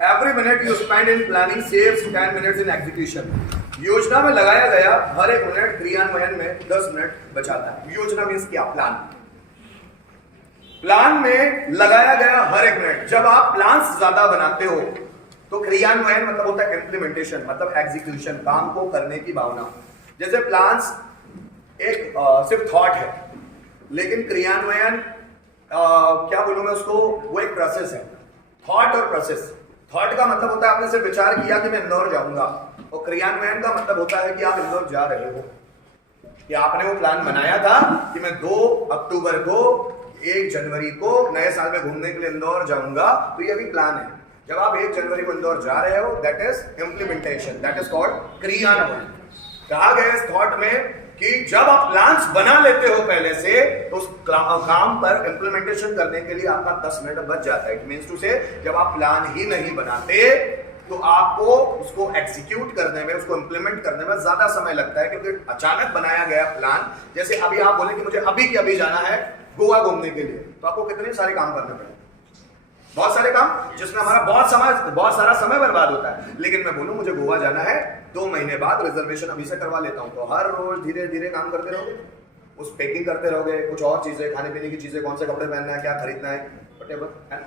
Every minute you spend in planning saves 10 minutes in execution. योजना में लगाया गया हर एक मिनट क्रियान्वयन में 10 मिनट बचाता है। योजना मीन्स क्या? प्लान। प्लान में लगाया गया हर एक मिनट। जब आप प्लान्स ज्यादा बनाते हो तो क्रियान्वयन मतलब होता है इम्प्लीमेंटेशन, मतलब एग्जीक्यूशन, काम को करने की भावना। जैसे प्लान्स एक सिर्फ थॉट है, लेकिन क्रियान्वयन क्या बोलूं मैं उसको, वो एक प्रोसेस है। थॉट और प्रोसेस। थॉट का मतलब होता है आपने सिर्फ विचार किया कि मैं इंदौर जाऊंगा, और क्रियान्वयन का मतलब होता है कि आप इंदौर जा रहे हो, कि आपने वो प्लान बनाया था कि मैं 2 अक्टूबर को 1 जनवरी को नए साल में घूमने के लिए इंदौर जाऊंगा, तो ये भी प्लान है। जब आप 1 जनवरी को इंदौर जा रहे हो, that is implementation, that is called क्रियान्वयन। कहा गया इस थॉट में कि जब आप प्लान्स बना लेते हो पहले से, तो उस काम पर इंप्लीमेंटेशन करने के लिए आपका 10 मिनट बच जाता है। इट मींस टू से जब आप प्लान ही नहीं बनाते तो आपको उसको एग्जीक्यूट करने में, उसको इंप्लीमेंट करने में ज्यादा समय लगता है, क्योंकि अचानक बनाया गया प्लान। जैसे अभी आप बोले कि मुझे अभी के अभी जाना है गोवा घूमने के लिए, तो आपको कितने सारे काम करने पड़ेंगे, बहुत सारे काम, जिसमें हमारा बहुत सारा समय बर्बाद होता है। लेकिन मैं बोलूं मुझे गोवा जाना है 2 महीने बाद, रिजर्वेशन अभी से करवा लेता हूं, तो हर रोज धीरे धीरे काम करते रहोगे, उस पैकिंग करते रहोगे, कुछ और चीजें, खाने पीने की चीजें, कौन से कपड़े पहनना है, क्या खरीदना है, व्हाटएवर है।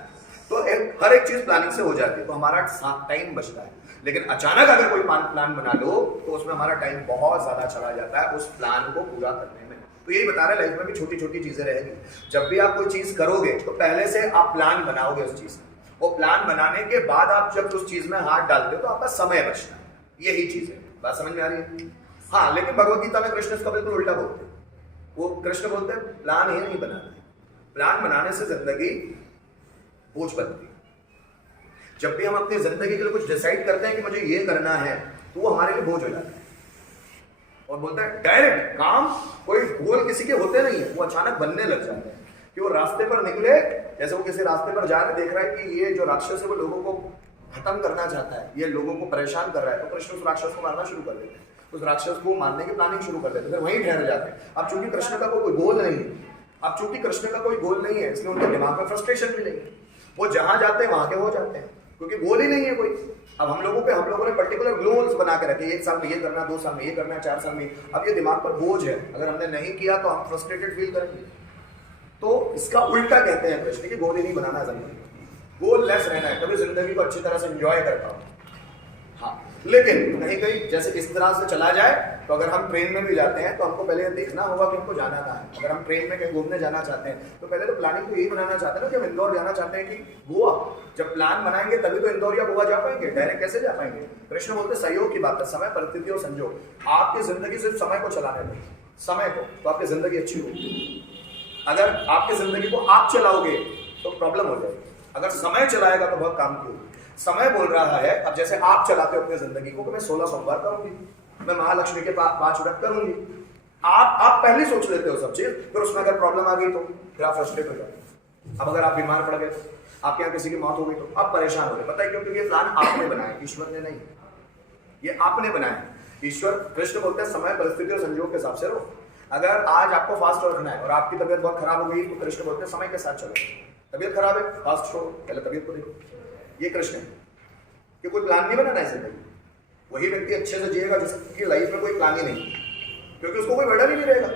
तो हर एक चीज प्लानिंग से हो जाती है, तो हमारा टाइम बचता है। लेकिन अचानक अगर कोई प्लान बना लो तो उसमें हमारा टाइम बहुत ज्यादा चला जाता है उस प्लान को पूरा करने में। तो यही बता रहे लाइफ में भी छोटी छोटी चीजें रहेगी। जब भी आप कोई चीज करोगे तो पहले से आप प्लान बनाओगे उस चीज का, वो प्लान बनाने के बाद आप जब उस चीज में हाथ डालते हो तो आपका समय बचता है। यही चीज है, बात समझ में आ रही है? हाँ, लेकिन भगवत गीता में कृष्ण इसका बिल्कुल उल्टा बोलते हैं। वो कृष्ण बोलते हैं प्लान ही नहीं बनाना है, प्लान बनाने से जिंदगी बोझ बनती है। जब भी हम अपनी जिंदगी के लिए कुछ डिसाइड करते हैं कि मुझे ये करना है, तो वो हमारे लिए बोझ हो जाता है। और बोलता है डायरेक्ट काम, कोई गोल किसी के होते नहीं है, वो अचानक बनने लग जाते हैं। कि वो रास्ते पर निकले, जैसे वो किसी रास्ते पर जा रहे, देख रहा है कि ये जो राक्षस है वो लोगों को खत्म करना चाहता है, ये लोगों को परेशान कर रहा है, तो कृष्ण उस राक्षस को मारना शुरू कर देते हैं, उस राक्षस को मारने की प्लानिंग शुरू कर देते हैं, फिर वहीं ठहर जाते हैं। अब चूंकि कृष्ण का कोई गोल नहीं है, इसलिए उनके दिमाग में फ्रस्ट्रेशन भी नहीं है, वो जहां जाते हैं वहां के हो जाते हैं, क्योंकि गोल ही नहीं है कोई। अब हम लोगों ने पर्टिकुलर गोल्स बना के रखे, 1 साल में ये करना, 2 साल में ये करना, 4 साल में। अब ये दिमाग पर बोझ है, अगर हमने नहीं किया तो हम फ्रस्ट्रेटेड फील करेंगे। तो इसका उल्टा कहते हैं कृष्ण कि गोल ही नहीं बनाना है जिंदगी, गोल लेस रहना है, तभी जिंदगी को अच्छी तरह से एंजॉय कर पाओ। हाँ, लेकिन कहीं कहीं जैसे इस तरह से चला जाए, तो अगर हम ट्रेन में भी जाते हैं तो हमको पहले देखना होगा कि हमको जाना कहाँ है। अगर हम ट्रेन में कहीं घूमने जाना चाहते हैं तो पहले तो प्लानिंग तो यही बनाना चाहते हैं ना कि हम इंदौर जाना चाहते हैं कि गोवा। जब प्लान बनाएंगे तभी तो इंदौर या गोवा जा पाएंगे, डायरेक्ट कैसे जा पाएंगे? कृष्ण बोलते सहयोग की बात है, समय, परिस्थिति और संजोग। आपकी जिंदगी सिर्फ समय को चलाने दो, समय को, तो आपकी जिंदगी अच्छी होगी। अगर आपकी जिंदगी को आप चलाओगे तो प्रॉब्लम हो जाएगी, अगर समय चलाएगा तो बहुत काम की होगी। समय बोल रहा है, अब जैसे आप चलाते हो अपनी जिंदगी को कि मैं 16 सोमवार करूंगी, मैं महालक्ष्मी के 5 व्रत करूंगी, आप पहले सोच लेते हो सब चीज, फिर उसमें अगर प्रॉब्लम आ गई तो फिर आप फ्रस्ट्रेट हो जाते। अब अगर आप बीमार पड़ गए, आपके यहाँ किसी की मौत हो गई, तो आप परेशान हो गए। पता है क्यों? क्योंकि ये प्लान आपने बनाया, ईश्वर ने नहीं, ये आपने बनाया। ईश्वर, कृष्ण बोलते हैं समय, परिस्थिति और संजोग के हिसाब से रहो। अगर आज आपको फास्ट रखना है और आपकी तबीयत बहुत खराब हो गई, तो कृष्ण बोलते हैं समय के साथ चलो। तबीयत खराब है, फास्ट छोड़ो, पहले तबीयत को देखो। ये कृष्ण है कि कोई प्लान नहीं बनाना है जिंदगी। वही व्यक्ति अच्छे से जिएगा जिसकी लाइफ में कोई प्लान ही नहीं, क्योंकि उसको कोई बर्डन ही नहीं रहेगा,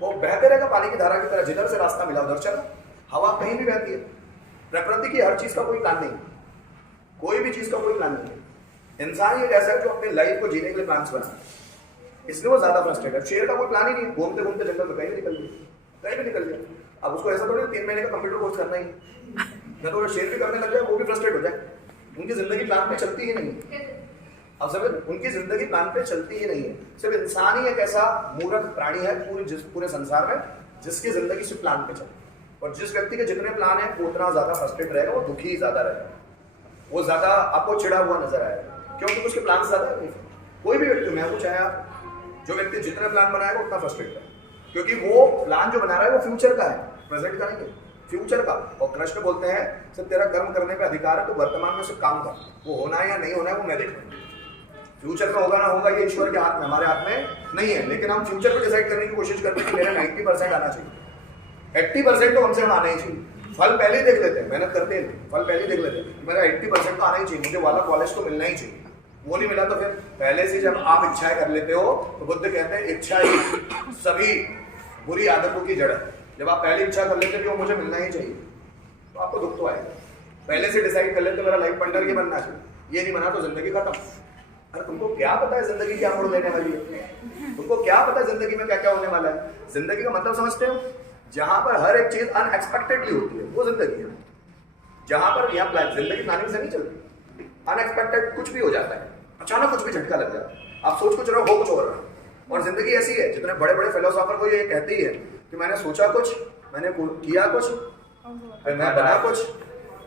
वो बहते रहेगा पानी की धारा की तरह, जिधर से रास्ता मिला उधर चला। हवा कहीं भी बहती है, प्रकृति की हर चीज का कोई प्लान नहीं, कोई भी चीज का कोई प्लान नहीं है। इंसान एक ऐसा है जो अपने लाइफ को जीने के लिए प्लान बनाता है, इसलिए वो ज्यादा फ्रस्ट्रेट है। शेर का कोई प्लान ही नहीं, घूमते घूमते जंगल में कहीं भी निकल गया। अब उसको ऐसा थोड़ी 3 महीने का कंप्यूटर कोर्स करना ही, या तो शेर भी करने लग जाए, वो भी फ्रस्ट्रेट हो जाए। उनकी जिंदगी प्लान पे चलती ही नहीं। अब समझ, उनकी जिंदगी प्लान पे चलती ही नहीं है। सिर्फ इंसान ही एक ऐसा मूर्ख प्राणी है पूरे संसार में जिसकी जिंदगी सिर्फ प्लान पे चलती है। और जिस व्यक्ति के जितने प्लान है वो उतना ज्यादा फ्रस्ट्रेट रहेगा, वो दुखी ज्यादा रहेगा, वो ज्यादा आपको चिड़ा हुआ नजर आएगा, क्योंकि उसके प्लान ज्यादा नहीं। कोई भी व्यक्ति, मैं वो चाहे आप, जो व्यक्ति जितने प्लान बनाएगा उतना फ्रस्ट्रेट है, क्योंकि वो प्लान जो बना रहा है वो फ्यूचर का है, प्रेजेंट का नहीं है, फ्यूचर का। और कृष्ण बोलते हैं सिर्फ तेरा कर्म करने पे अधिकार है, तो वर्तमान में सिर्फ काम कर, वो होना है या नहीं होना है वो मैं देखूंगा। फ्यूचर का होगा ना होगा ये ईश्वर के हाथ में, हमारे हाथ में नहीं है। लेकिन हम फ्यूचर को डिसाइड करने की कोशिश करते हैं कि मेरा 90% आना चाहिए, 80% तो हमसे आना ही चाहिए। फल पहले ही देख लेते हैं, मेहनत करते हैं, फल पहले ही देख लेते हैं, मेरा 80% तो आना ही चाहिए, मुझे वाला कॉलेज तो मिलना ही चाहिए। वो नहीं मिला तो फिर पहले से जब आप इच्छाएं कर लेते हो तो बुद्ध कहते हैं इच्छा ही सभी बुरी आदतों की जड़ है। जब आप पहले इच्छा कर लेते हो मुझे मिलना ही चाहिए तो आपको दुख तो आएगा। पहले से डिसाइड कर लेते मेरा लाइफ पार्टनर ये बनना चाहिए, ये नहीं बना तो जिंदगी खत्म। अरे तुमको क्या पता है जिंदगी क्या मोड़ लेने वाली है? तुमको क्या पता है जिंदगी में क्या क्या होने वाला है? जिंदगी का मतलब समझते हो? जहां पर हर एक चीज अनएक्सपेक्टेडली होती है वो जिंदगी है। जहां पर यहाँ प्लान जिंदगी प्लानिंग से नहीं चलती, अनएक्सपेक्टेड कुछ भी हो जाता है, अचानक कुछ भी झटका लग जाता है, आप सोच कुछ रहे हो कुछ और रहा। और जिंदगी ऐसी है, जितने बड़े बड़े फिलोसोफर को ये कहती है कि मैंने सोचा कुछ, मैंने किया कुछ, फिर मैं बना कुछ।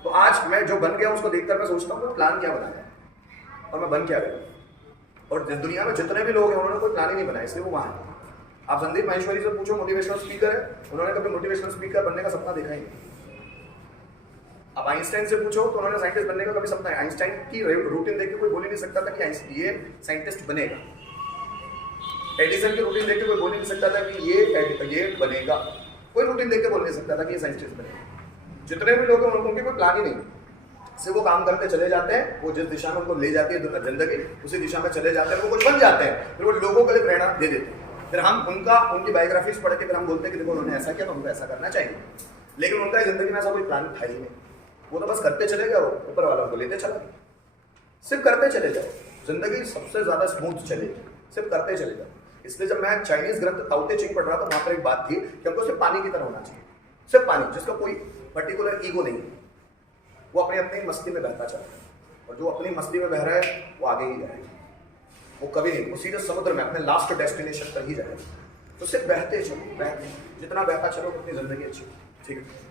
तो आज मैं जो बन गया उसको देखकर मैं सोचता हूँ प्लान क्या बनाया और मैं बन क्या गया। और दुनिया में जितने भी लोग हैं उन्होंने कोई प्लान ही नहीं बनाया, इसलिए वो वहां है। आप संदीप माहेश्वरी से पूछो, मोटिवेशनल स्पीकर है, उन्होंने कभी मोटिवेशनल स्पीकर बनने का सपना देखा ही नहीं। अब आइंस्टाइन से पूछो तो उन्होंने साइंटिस्ट बनने का कभी सपना है? आइंस्टाइन की रूटीन देख के कोई बोल ही नहीं सकता था कि ये साइंटिस्ट बनेगा। एडिसन की रूटीन देख के कोई बोल ही नहीं सकता था कि ये बनेगा। कोई रूटीन देख के बोल नहीं सकता था कि ये साइंटिस्ट बनेगा। जितने भी लोग हैं उनकी कोई प्लान ही नहीं, सिर्फ वो काम करते चले जाते हैं, वो जिस दिशा में उनको ले जाती है जिंदगी उसी दिशा में चले जाते हैं, वो कुछ बन जाते हैं, फिर वो लोगों के लिए प्रेरणा दे देते हैं। फिर हम उनकी बायोग्राफीज पढ़ के फिर हम बोलते हैं कि देखो उन्होंने ऐसा किया तो हमको ऐसा करना चाहिए। लेकिन उनका जिंदगी में ऐसा कोई प्लान था ही नहीं, वो तो बस करते चले गए, ऊपर वाला उनको लेते चला, सिर्फ करते चले जाओ, जिंदगी सबसे ज्यादा स्मूथ चलेगी, सिर्फ करते चले जाओ। इसलिए जब मैं चाइनीज ग्रंथ ताओ ते चिंग पढ़ रहा था वहां पर एक बात थी कि हमको सिर्फ पानी की तरह होना चाहिए, सिर्फ पानी, जिसका कोई पर्टिकुलर ईगो नहीं है, वो अपनी अपनी मस्ती में बहता चल रहा है, और जो अपनी मस्ती में बह रहा है वो आगे ही जाएगा, वो कभी नहीं, वो सीधे समुद्र में अपने लास्ट डेस्टिनेशन पर ही जाएगा। तो सिर्फ बहते चलो, बहते जितना बहता चलो उतनी जिंदगी अच्छी। ठीक है।